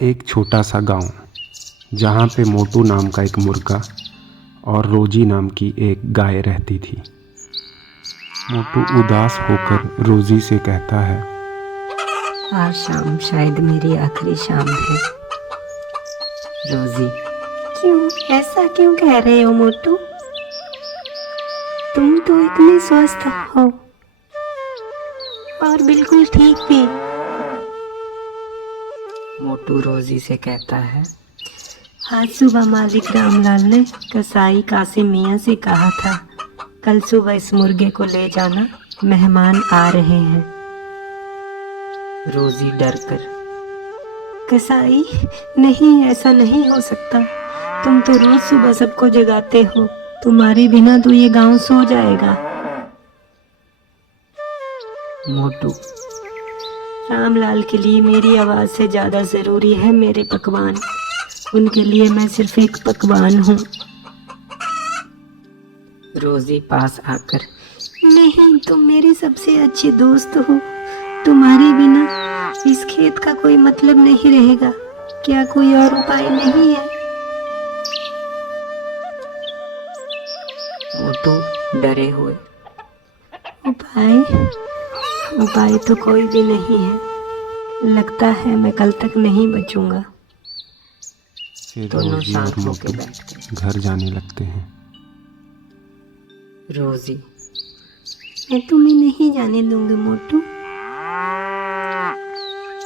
एक छोटा सा गांव जहाँ पे मोटू नाम का एक मुर्गा और रोजी नाम की एक गाय रहती थी। मोटू उदास होकर रोजी से कहता है, आज शाम शायद मेरी आखिरी शाम है। रोजी, क्यों ऐसा क्यों कह रहे हो मोटू? तुम तो इतने स्वस्थ हो और बिल्कुल ठीक भी। मोटू रोजी से कहता है, आज सुबह मालिक रामलाल ने कसाई कासिम मियाँ से कहा था, कल सुबह इस मुर्गे को ले जाना, मेहमान आ रहे हैं। रोजी डर कर, कसाई, नहीं, ऐसा नहीं हो सकता। तुम तो रोज सुबह सबको जगाते हो, तुम्हारे बिना तो ये गांव सो जाएगा। मोटू, रामलाल के लिए मेरी आवाज से ज्यादा जरूरी है मेरे पकवान। उनके लिए मैं सिर्फ एक पकवान हूँ। रोजी पास आकर, नहीं, तुम मेरे सबसे अच्छे दोस्त हो। तुम्हारे बिना इस खेत का कोई मतलब नहीं रहेगा। क्या कोई और उपाय नहीं है? मोटू डरे हुए, उपाय तो कोई भी नहीं है। लगता है मैं कल तक नहीं बचूंगा। फिर दोनों रोजी और शांत होकर मोटू बैठ गए। घर जाने लगते हैं। रोजी, मैं तुम्हें नहीं जाने दूंगी मोटू।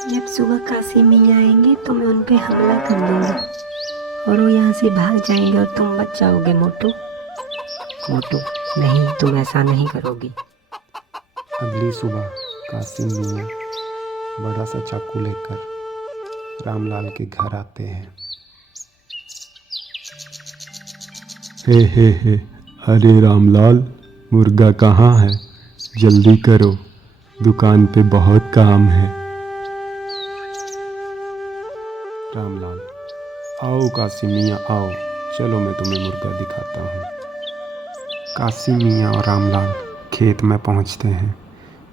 जब सुबह कासिम मियाँ आएंगे तो मैं उन पे हमला कर दूंगा और वो यहाँ से भाग जाएंगे और तुम बच जाओगे मोटू। मोटू, नहीं, तुम ऐसा नहीं करोगी। अगली सुबह कासिम मियाँ बड़ा सा चाकू लेकर रामलाल के घर आते हैं। हे, अरे रामलाल, मुर्गा कहाँ है? जल्दी करो, दुकान पे बहुत काम है। रामलाल, आओ कासिम मियाँ आओ, चलो मैं तुम्हें मुर्गा दिखाता हूँ। कासिम मियाँ और रामलाल खेत में पहुँचते हैं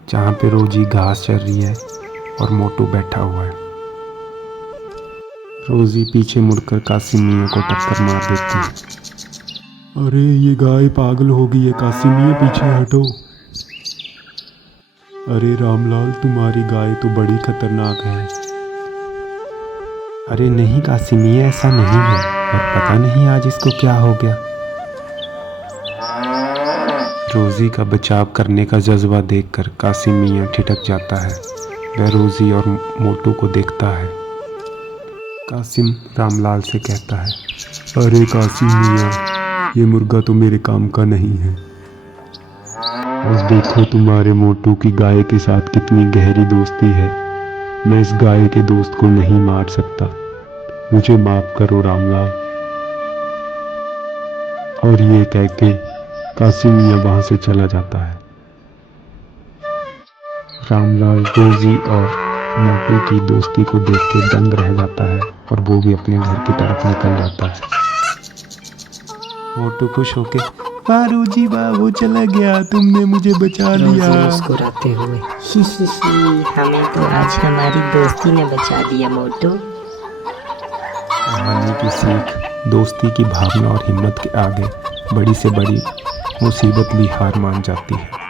जहाँ पे रोजी घास चर रही है और मोटू बैठा हुआ है। रोजी पीछे मुड़कर कासिम मियाँ को टक्कर मार देती है। अरे ये गाय पागल हो गई है, कासिम मियाँ पीछे हटो। अरे रामलाल, तुम्हारी गाय तो बड़ी खतरनाक है। अरे नहीं कासिम मियाँ, ऐसा नहीं है, पर पता नहीं आज इसको क्या हो गया। रोजी का बचाव करने का जज्बा देखकर कासिम मियाँ ठिठक जाता है। वह रोजी और मोटू को देखता है। कासिम रामलाल से कहता है, अरे कासिम मियाँ, ये मुर्गा तो मेरे काम का नहीं है। बस देखो तुम्हारे मोटू की गाय के साथ कितनी गहरी दोस्ती है। मैं इस गाय के दोस्त को नहीं मार सकता, मुझे माफ करो रामलाल। और ये कह के कासिम मियाँ वहाँ से चला जाता है। रामलाल रोजी और मोटू की दोस्ती को देख के दंग रह जाता है और वो भी अपने घर की तरफ निकल जाता है। मोटू खुश होके, वाह रोजी वाह, वो चला गया, तुमने मुझे बचा लिया। रोजी मुस्कुराते हुए, ही, हमें तो आज हमारी दोस्ती ने बचा दिया मोटू। कहानी की सीख, दोस्ती की भावना और हिम्मत के आगे बड़ी से बड़ी मुसीबत भी हार मान जाती है।